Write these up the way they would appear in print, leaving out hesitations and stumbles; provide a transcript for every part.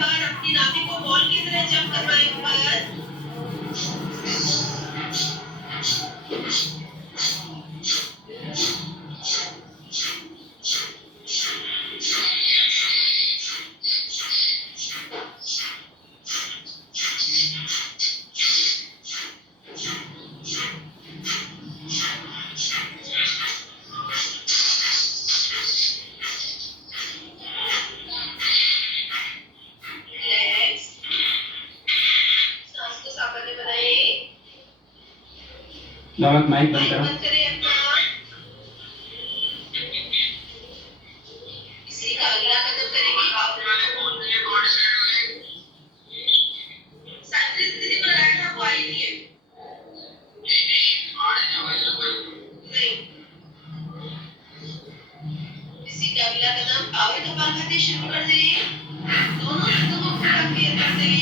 बार अपनी नाभि को बॉल की तरह जंप करवाएं ऊपर। रिलैक्स, सांस को सामान्य बनाएं। नमक माइक बंद करो। बंद करें अपना। इसी का अगला कदम करेंगे सांत्रिक स्थिति में लाया था वो आई नहीं है। नहीं। इसी का अगला कदम पावर कपालभाति शुरू कर दें। दोनों हाथों को पूरा क्लियर कर दें।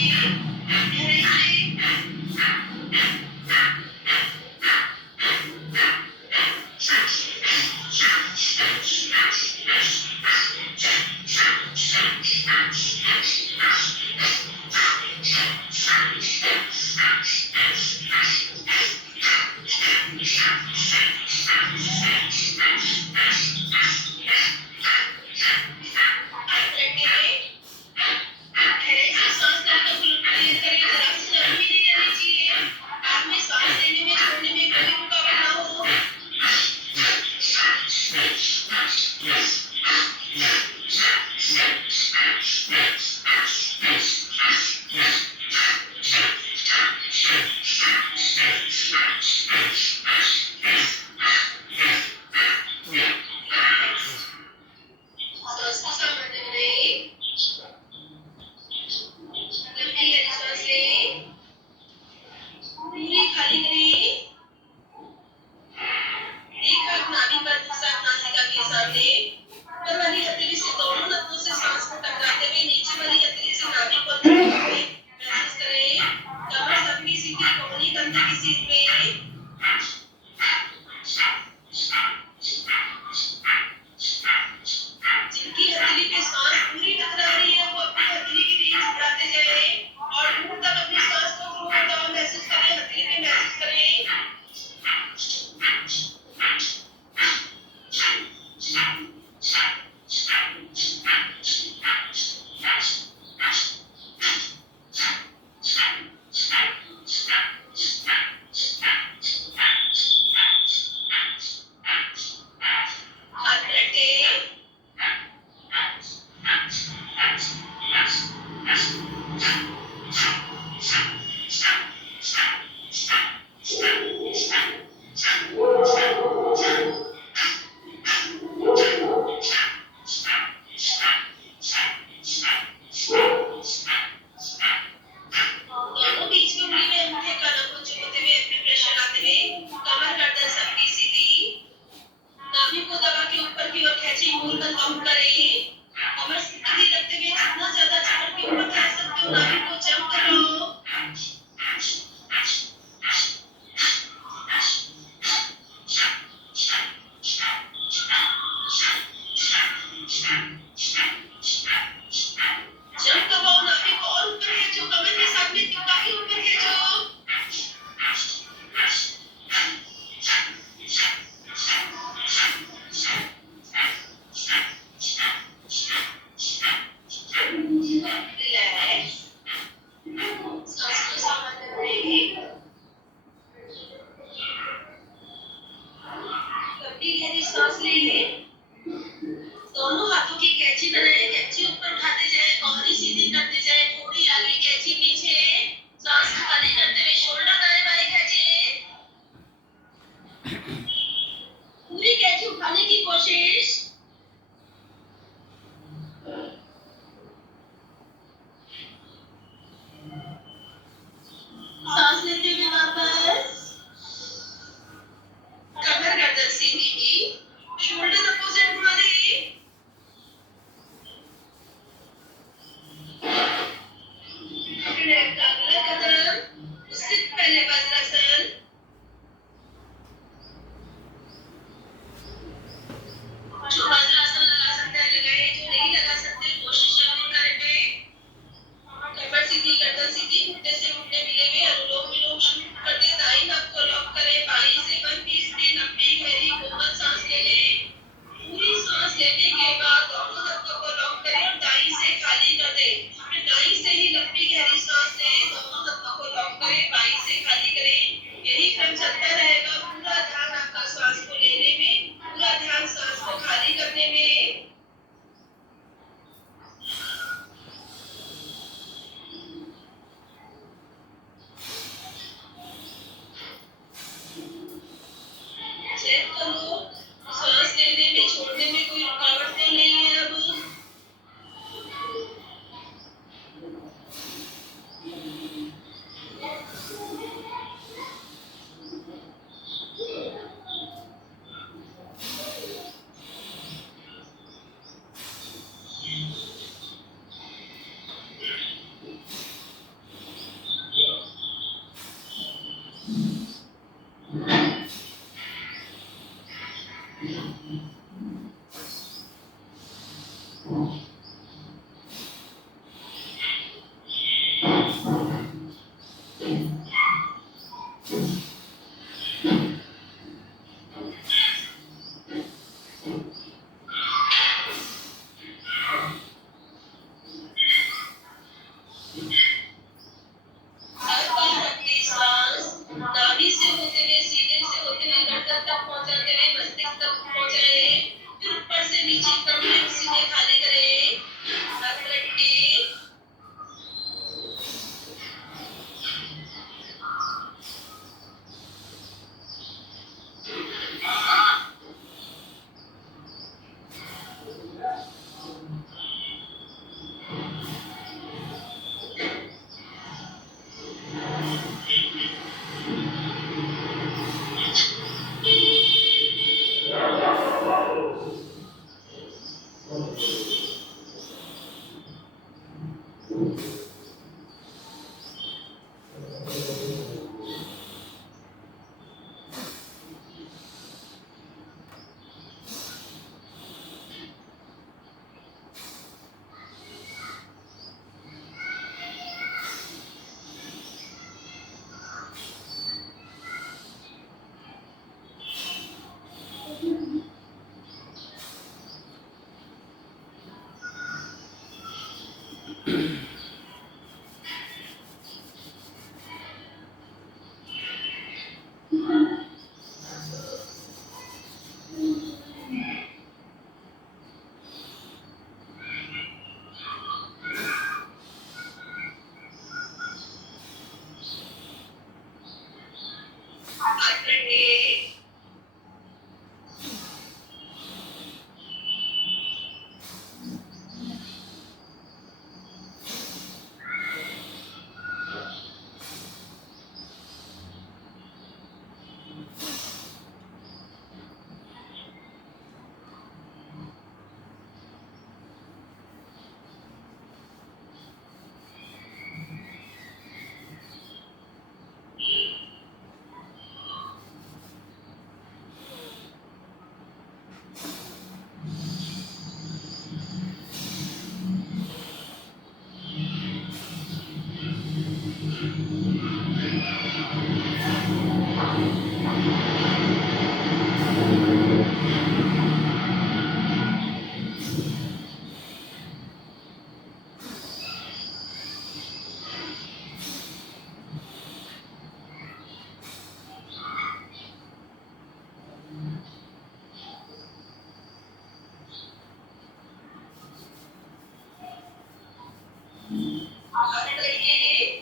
गहराई से कमर सीधी रखते हुए जितना ज्यादा झपट के ऊपर खींच सकते हो नाभि को जंप करो। अलर्ट रहिए।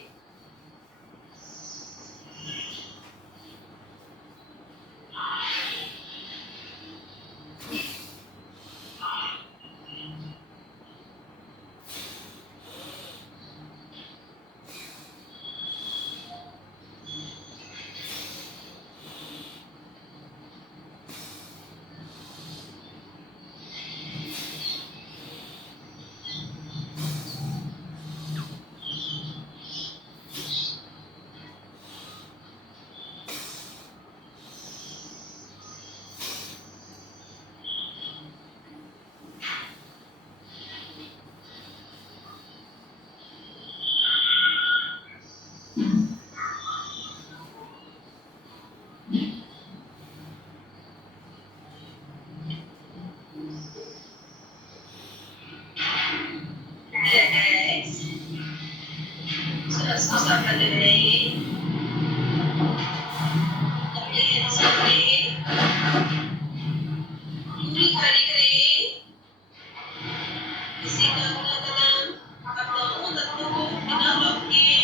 रिलैक्स। सांस को संभालते रहिए। अपनी सांस लें। पूरी खाली करें। इसी का अपना कदम अब दोनों तत्वों को बिना लॉक किए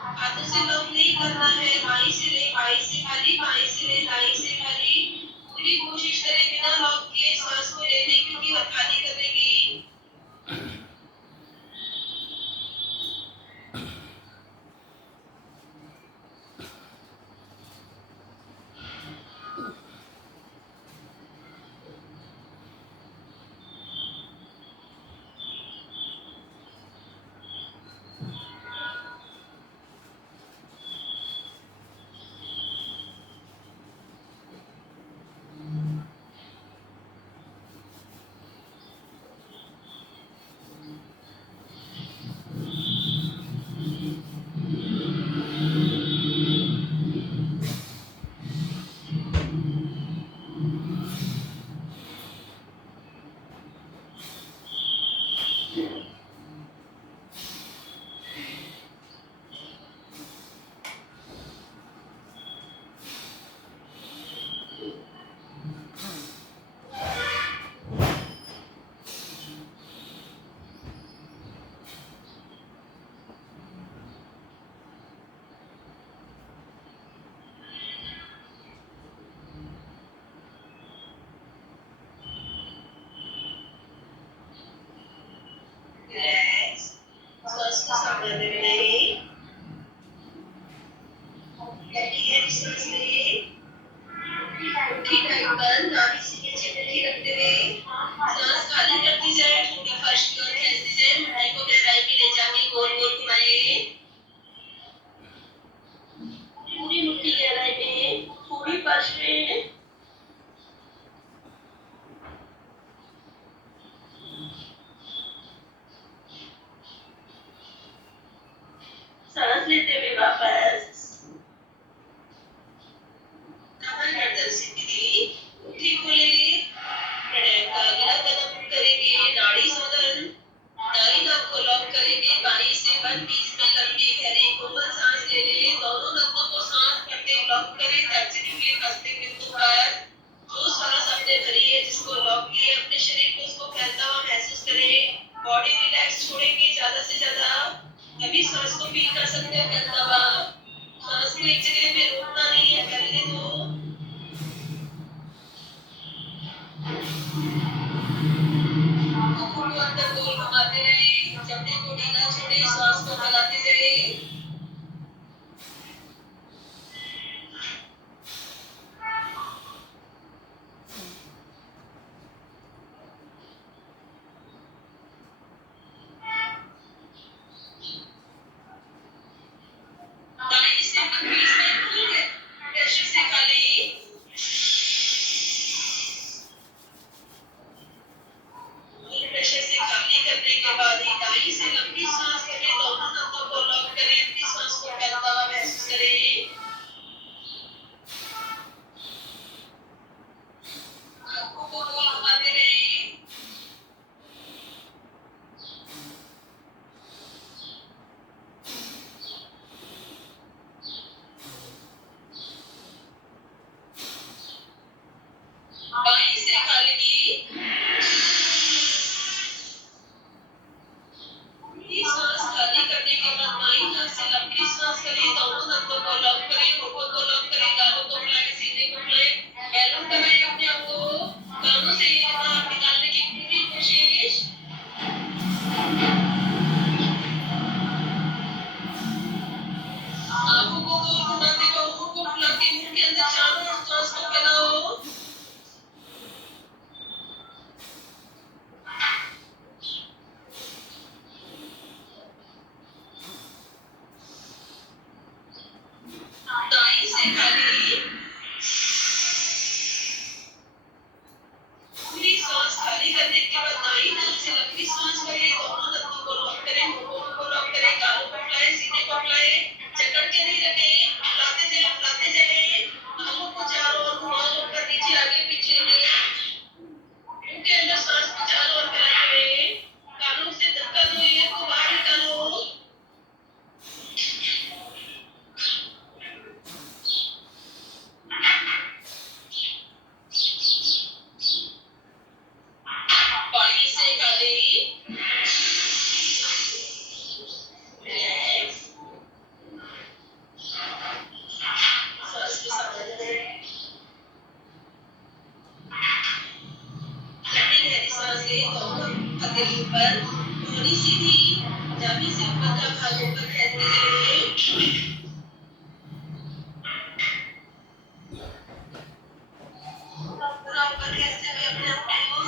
हाथों से लॉक नहीं करना है। बाई से ले बाई से खाली, बाई से ले दाई से खाली। पूरी कोशिश करें बिना लॉक किए सांस को लेने की और खाली करने की। रिलैक्स। सांस को संभालते रहिए। गहरी सांस लें। मुट्ठी टाइट बंद, नाभि से नीचे मुट्ठी रखते हुए सांस खाली करती जाए। ठंडी फर्श की ओर खींचती जाए। मुट्ठी को गहराई में ले जाके गोल गोल घुमाएं। पूरी मुट्ठी गहराई में, पूरी फर्श में। सांस लेते हुए वापस कमर गर्दन सीधी, मुट्ठी खोले। प्राणायाम का अगला कदम करेंगे नाड़ी शोधन। दाई नाक को लॉक करेंगे। बाई से 1 20 में लंबी गहरी कोमल सांस ले लें। दोनों नसों को सांस करते लॉक करें। तर्जनी के कसते बिंदु पर जो सांस अपने भरी है, जिसको लॉक किए, अपने शरीर को उसको फैलता हुआ महसूस करें। बॉडी रिलैक्स छोड़ेंगे ज्यादा से ज्यादा। तभी सांस को फील कर सकते हैं फैलता हुआ। सांस को एक जगह पे रोकना नहीं है, फैलने दो। आंखों को अंदर गोल घुमाते रहे। चमड़े को ढीला छोड़े। सांस को फैलाते रहे। दाई से 1 20 में से ऊपर का भाग ऊपर खींचते जाइए। पूरा ऊपर खींचते हुए अपने आप को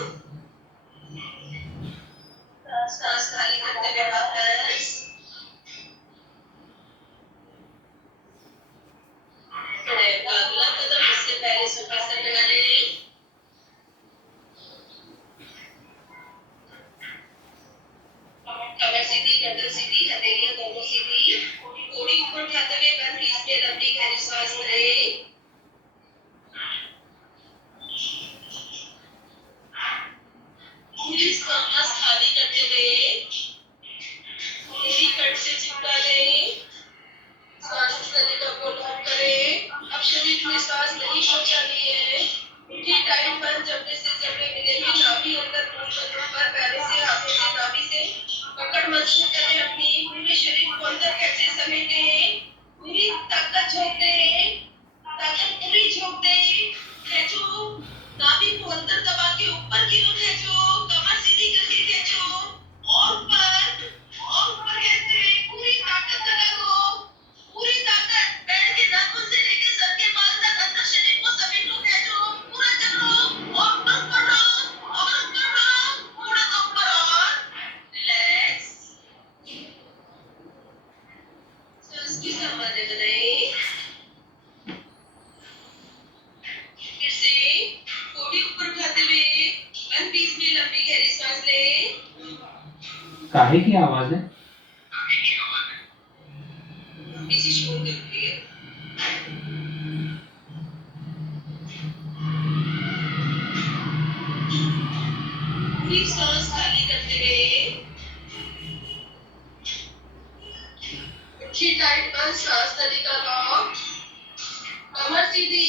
सांस खाली करते हुए वापस अगला कदम इससे पहले सुखासन लगा लें। कमर सीधी, गर्दन सीधी, हथेलियां दोनों सीधी, कोड़ी ऊपर उठाते हुए 1 बीच में लंबी गहरी सांस लें। पूरी सांस खाली करते हुए पूरी कट से चिपका लें। सांस नलिका को लॉक करें। अब शरीर में सांस नहीं पहुंचानी है। मुट्ठी टाइट बंद, जबड़े से जबड़े मिले हुए, नाभि अंदर, मूल बंधन पर, पैरों से, हाथों से नाभि से पकड़ मजबूत करें। अपनी पूरे शरीर को अंदर कैसे समेटें। पूरी ताकत झोंक दें। ताकत पूरी झोंक दें। खींचो, नाभि को अंदर दबा के ऊपर की ओर खींचो। कमर सीधी करके खींचो और ऊपर खींचते हुए पूरी ताकत लगा दो। पूरी ताकत पैर के नाखून से लेकर सर के बाल तक अंदर शरीर को समेटो, खींचो, पूरा जकड़ो और ऊपर बढ़ो और ऊपर बढ़ो, थोड़ा सा ऊपर और रिलैक्स। सांस की सामान्य बनाएं। फिर से कोड़ी ऊपर उठाते हुए 1 बीच में लंबी गहरी सांस लें। काहे की आवाज है? किसी शोर करके पूरी सांस खाली करते हुए मुट्ठी टाइट बंद, सांस नलिका लॉक। कमर सीधी,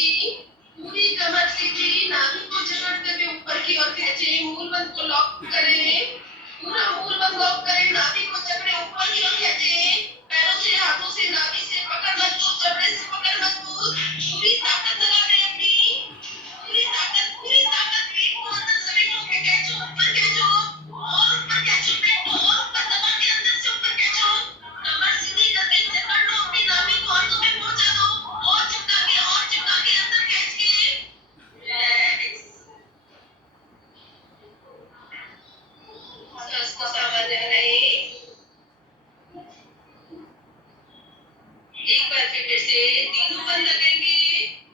पूरी कमर सीधी, नाभि को जकड़ते हुए ऊपर की ओर खींचे। मूल बंध को लॉक करें। पूरा मूल बंध लॉक करें। नाभि को जकड़े ऊपर की ओर खींचे। पैरों से, हाथों से, नाभि से पकड़ मजबूत, जबड़े से पकड़ मजबूत। पूरी ताकत लगा दें अपनी। पूरी ताकत पेट को अंदर समेटो के खींचो, ऊपर खींचो और ऊपर खींचो। पेट को और ऊपर दबा के अंदर से ऊपर खींचो। कमर सीधी करके जकड़ लो अपनी नाभि को, हाथों में पहुंचा दो और चिपका के अंदर खींच के रिलैक्स। सांस को सामान्य बनाएं। एक बार फिर से तीनों बंद लगेंगे।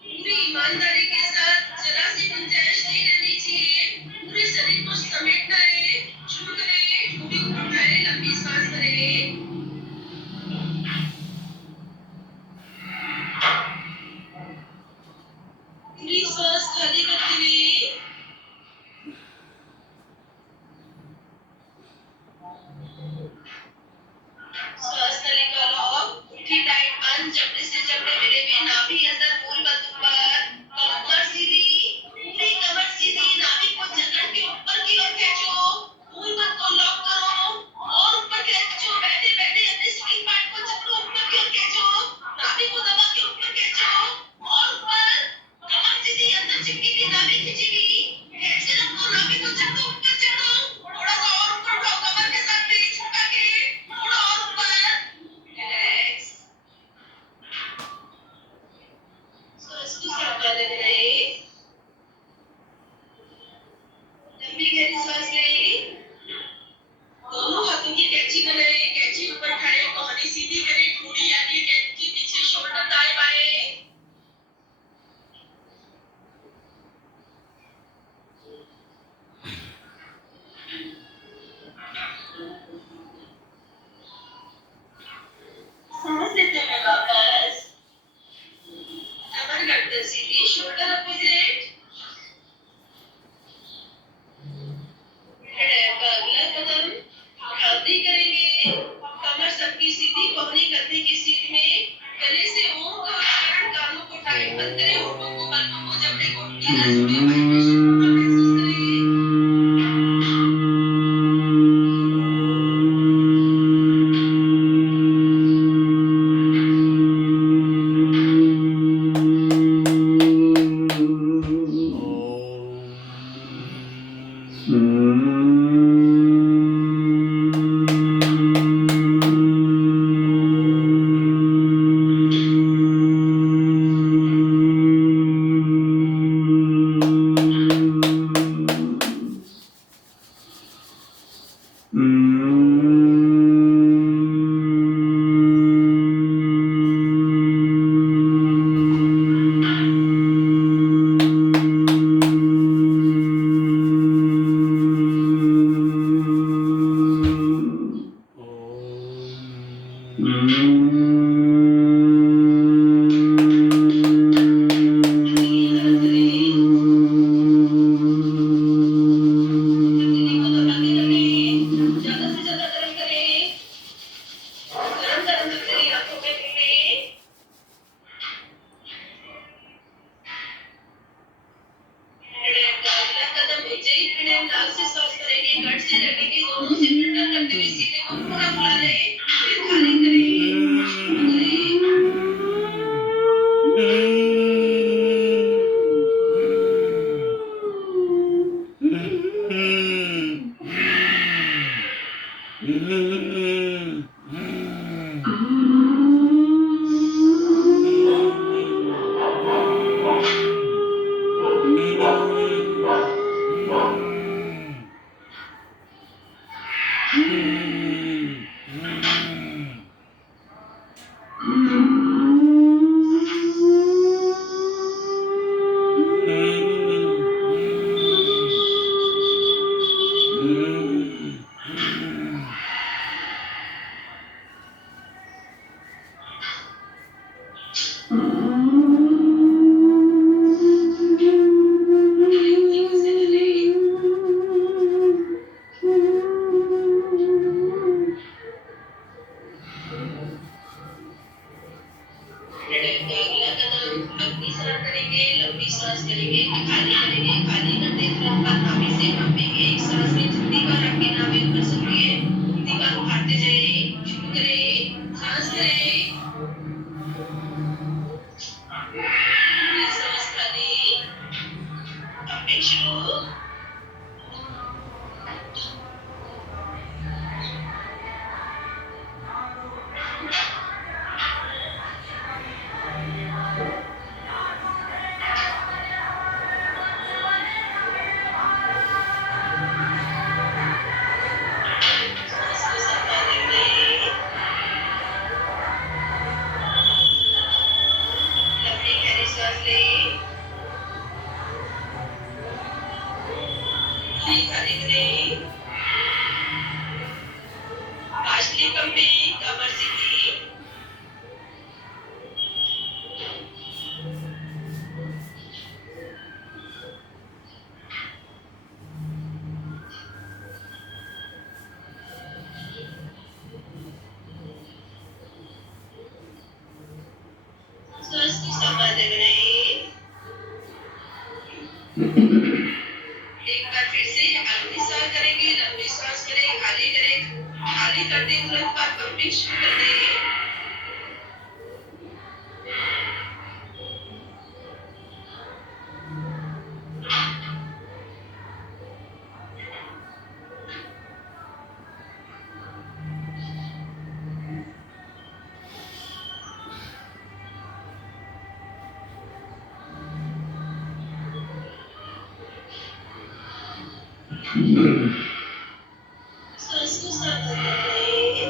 पूरी ईमानदारी के साथ, जरा सी गुंजाइश नहीं रहनी चाहिए। पूरे शरीर को समेटना है। शुरू करें। पूरी ऊपर उठाएं, लंबी सांस भरें। पूरी सांस खाली करते हुए सांस नलिका लॉक। मुट्ठी टाइट बंद, जबड़े से जबड़े मिले हुए, नाभि अंदर, मूल बंध ऊपर। कमर सीधी, पूरी कमर सीधी, नाभि को जकड़ के ऊपर की ओर खींचो। मूल बंध को लॉक करो और ऊपर खींचो। बैठे बैठे अपने स्प्रिंग पार्ट को जकड़ो, ऊपर की ओर खींचो। नाभि को दबा के ऊपर खींचो और ऊपर। कमर सीधी, अंदर चिपकी हुई नाभि खींची हुई, खींच के रखो। नाभि को जकड़ो, ऊपर चढ़ो, थोड़ा सा और ऊपर उठाओ। कमर के साथ पेट झुका के थोड़ा और ऊपर रिलैक्स। सांस को सामान्य बनाएं। लंबी गहरी सांस लें। दोनों हाथों की कैंची बनाएं। कैंची ऊपर उठाएं, कोहनी सीधी करें। ठोड़ी यानी कैंची पीछे, शोल्डर दाएं बाएं। सांस लेते हुए वापस कमर गर्दन सीधी, शोल्डर अपोजिट। अगला कदम उठावती करेंगे। कमर सबकी सीधी, कोहनी कंधे की सीध में। गले से ओम का उच्चारण, कानों को टाइट बंद करें। होठों को, पलकों को, जबड़े को ढीला छोड़ें। वाइब्रेशन को महसूस करें। ज्यादा से ज्यादा गर्म करें, गरम गरम तंदूरी आंखों में लें। प्राणायाम का अगला कदम उज्जयी प्राणायाम नाक से सांस भरेंगे, कंठ से रखेंगे, दोनों सिर उल्टा करते हुए सीने को पूरा फुला लें, फिर खाली करें, शुरू करें। अगला कदम अपनी सांस करेंगे, लंबी सांस करेंगे, खाली करेंगे, खाली करते तुरंत बाद नाभि से नापेंगे, एक सांस में जितनी बार आपकी नाभि ऊपर सुनिए उतनी बार उठाते जाइए, शुरू करें, सांस करें, फिर सांस खाली, नापे शुरू। सांस को संभालते हुए लंबी गहरी सांस लें, पूरी खाली करें, पाछली कंबी, कमर सीधी, सांस को संभालते हुए एक बार फिर से अपनी सांस करेंगे, लंबी सांस करें, खाली करें, खाली करते तुरंत बाद पंपिंग शुरू कर दें। सांस को संभालते हुए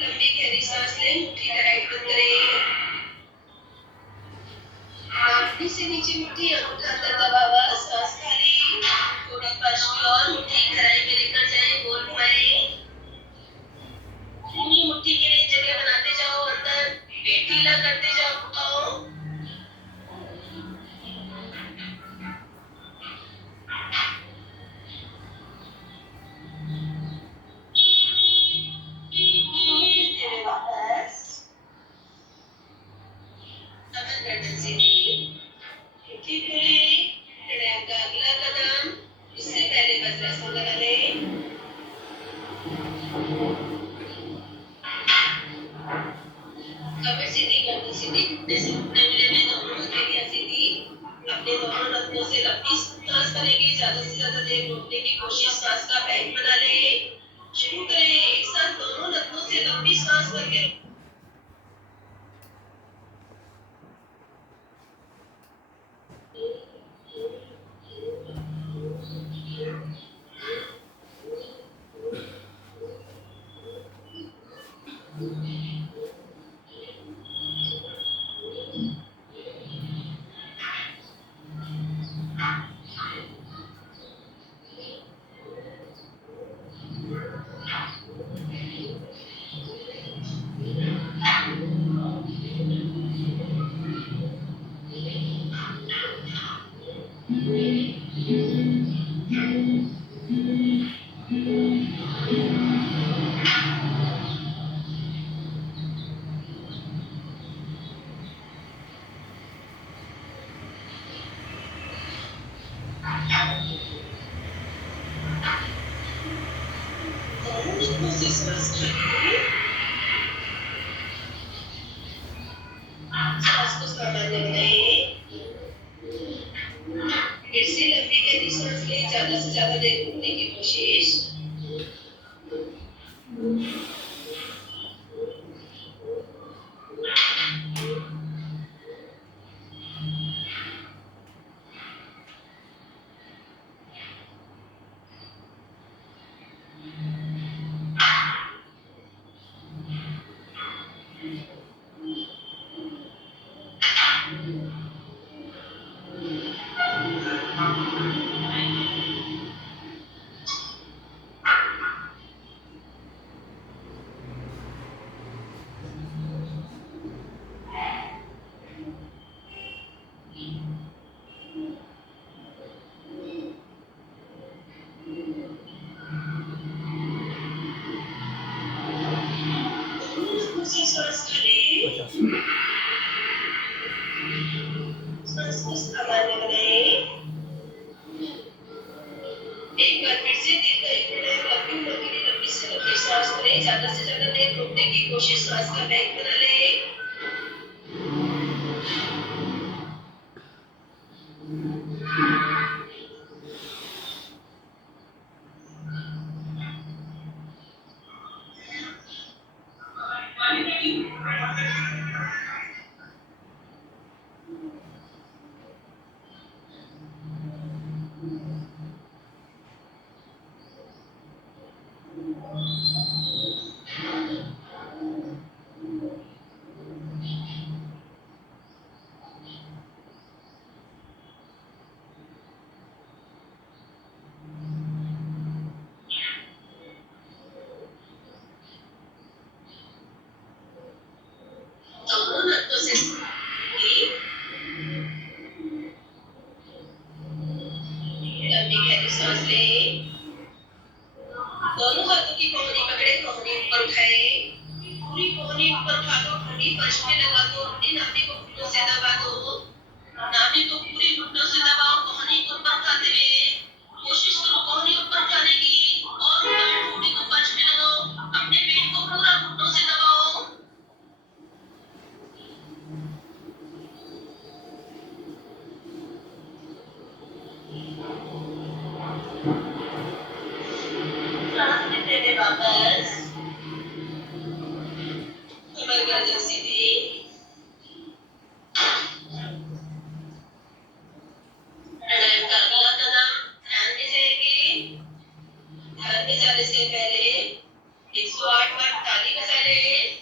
लंबी गहरी सांस लें, मुट्ठी टाइट बंद करें, नाभि से नीचे मुट्ठी, अंगूठा अंदर दबा हुआ, सांस खाली, थोड़ी पाछली और मुट्ठी गहराई में लेकर जाएं, गोल घुमाएं, पूरी मुट्ठी के लिए जगह बनाते जाओ, अंदर पेट ढीला करते जाओ, घुमाओ, फिरते हुए वापस, अमन गर्दन सीधी, मुट्ठी खोलें, प्राणायाम का अगला कदम, उससे पहले वज्रासन लगा लें, कमर सीधी, गर्दन सीधी, घुटने से घुटने मिले हुए, दोनों हथेलियां सीधी, अपने दोनों नथनों से लंबी सांस करेंगे, ज्यादा से ज्यादा देर रोकने की कोशिश, सांस का बैंक बना लें, शुरू करें, एक साथ दोनों नथनों से लंबी सांस करके से सांस लीजिए, सांस को सामान्य बनाइए। फिर से लंबी गहरी सांस लें, ज्यादा से ज्यादा देर रुकने की कोशिश। दूसरी सांस लें, सांस को सामान्य बनाइए। एक बार फिर से लंबी से लंबी सांस लें, ज्यादा से ज्यादा देर रोकने की कोशिश, सांस का बैंक बना लें। दोनों हाथों से लंबी गहरी सांस लें, दोनों हाथों की कोहनी पकड़े, कोहनी ऊपर उठाए, पूरी कोहनी ऊपर उठा दो, ठंडी फर्श में लगा दो, अपनी नाभि को घुटनों से दबा दो, नाभि को पूरी घुटनों से दबाओ, कोहनी को ऊपर उठाते हुए कोशिश करो कोहनी ऊपर उठाने की, और ऊपर ठोड़ी को फर्श में लगाओ, अपने पेट को पूरा घुटनों से दबाओ। सांस लेते हुए वापस कमर गर्दन सीधी, प्राणायाम का अगला कदम ध्यान में जाएंगे। ध्यान में जाने से पहले 108 बार ताली बजा लें।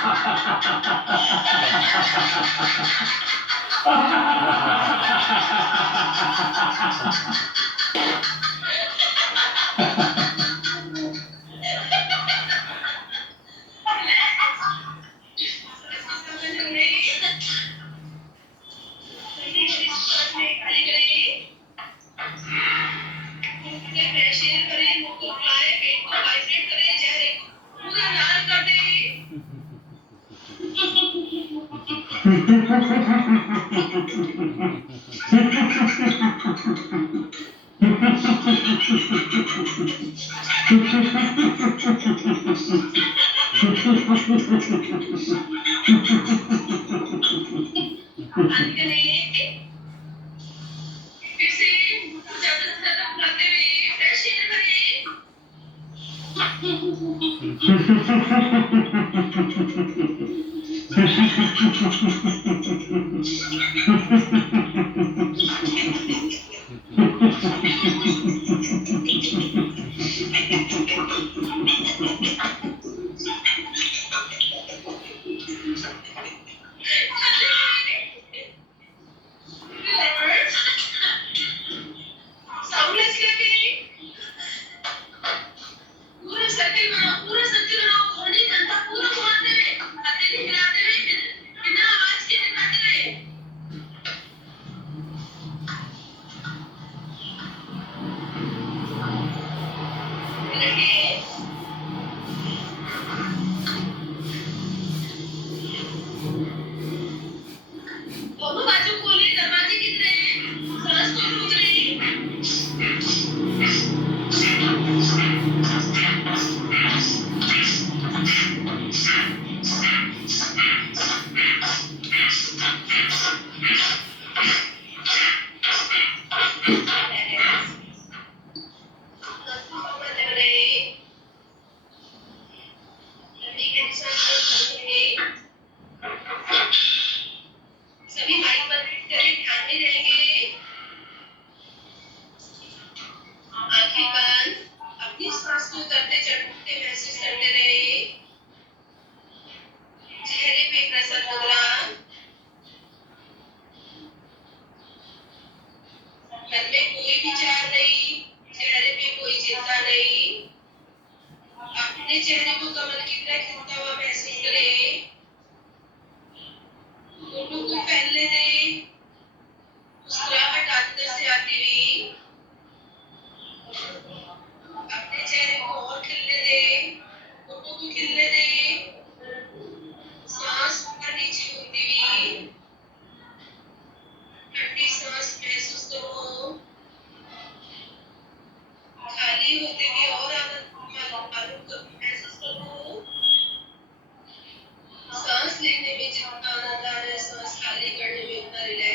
समझ नहीं सांस में खाली करें मुंह से फ्रेश एयर करें मुंह को फुलाएं पेट को वाइब्रेट करें चेहरे को पूरा लाल कर दें खाली करें फिर से मुंह को ज्यादा से ज्यादा फुलाते हुए फ्रेश एयर करें रिलैक्स साउंडलेस करके पूरा सर्किल बनाओ घड़ी घंटा पूरा घुमाते हुए हथेली हिलाते हुए बिना आवाज के हिलाते हुए रखे दोनों बाजू खोले दरवाजे की तरह सांस को रोक रहे सभी माइक बंद करें ध्यान में रहेंगे आंखें बंद अपनी सांस को उतरते चढ़ते महसूस करते रहे चेहरे पे प्रसन्न मुद्रा मन में कोई विचार नहीं चेहरे पे कोई चिंता नहीं अपने चेहरे को कमल की तरह खिलता हुआ महसूस करें होठों को फैलने दें मुस्कुराहट अंदर से आती हुई अपने चेहरे को और खिलने दें होठों को खिलने दें सांस ऊपर नीचे होती हुई ठंडी सांस महसूस करो खाली होते हुए और आनंद महसूस करो सांस लेने में जितना आनंद आ रहा है सांस खाली करने में उतना रिलैक्स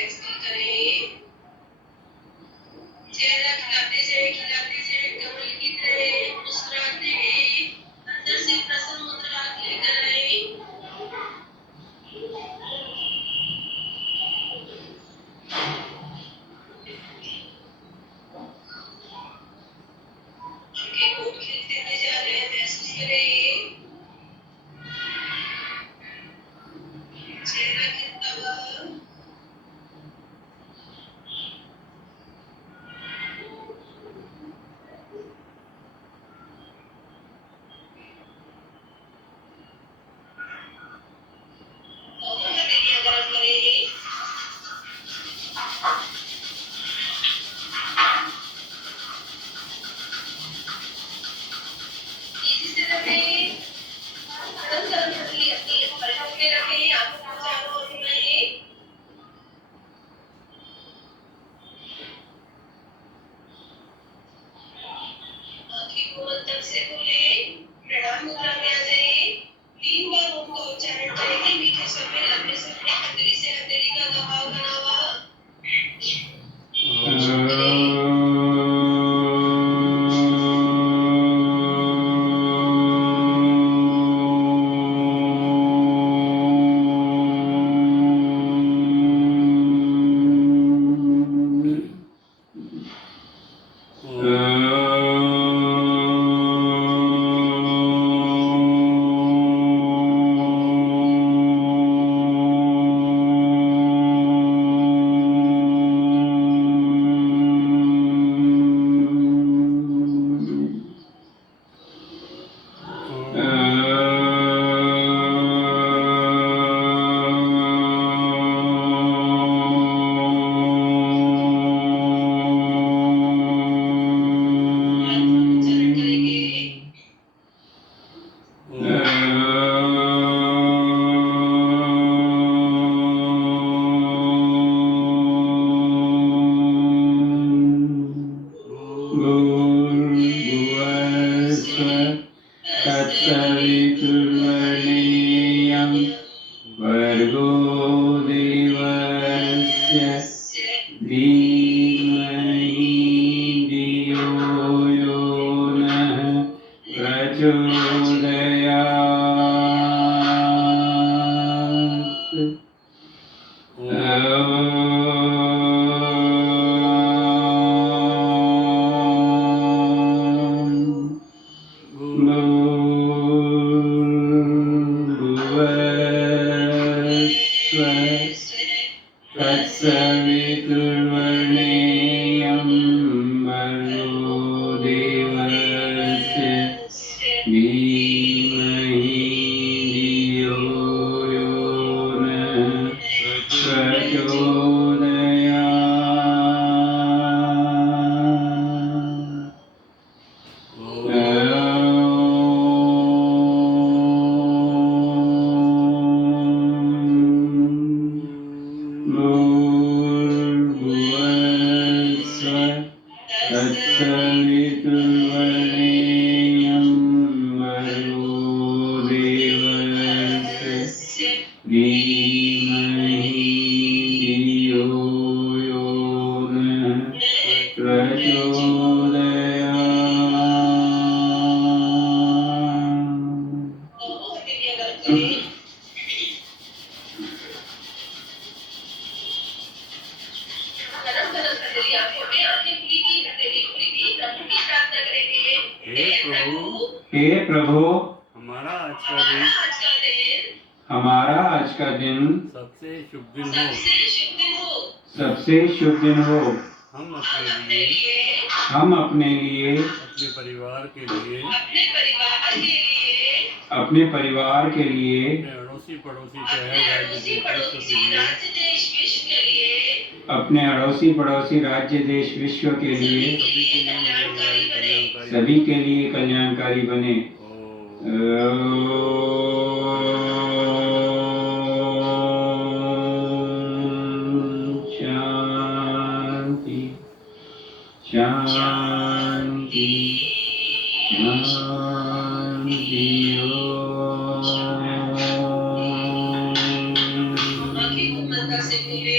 भूर्भुवस्सुः तत्सवितुर्वरेण्यं भर्गो देवस्य धीमहि धियो यो नः प्रचोदयात्। तत्सवितुर्वरेण्यं भर्गो देवस्य धीमहि धियो यो नः प्रचोदयात्। तत्सवितुर्वरेण्यं भर्गो देवस्य धीमहि धियो यो नः प्रचोदयात्। गरम गरम ठंडी आंखों में आंखें खुली की हथेली खुली की प्रभु की प्रार्थना करेंगे। हे प्रभु, हे प्रभु, हमारा आज का दिन सबसे शुभ दिन हो। सबसे शुभ दिन हो। हम अपने लिए, अपने परिवार के लिए, अपने परिवार के लिए, अपने अड़ोसी पड़ोसी शहर राज्य देश विश्व के लिए, अपने अड़ोसी पड़ोसी राज्य देश विश्व के लिए सभी के लिए कल्याणकारी बने। शांति शांति शांति। आंखें कोमलता से खोले,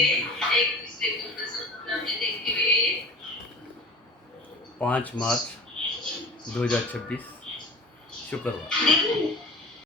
एक दूसरे को प्रसन्नता में देखते हुए। 5 मार्च 2026 शुक्रवार।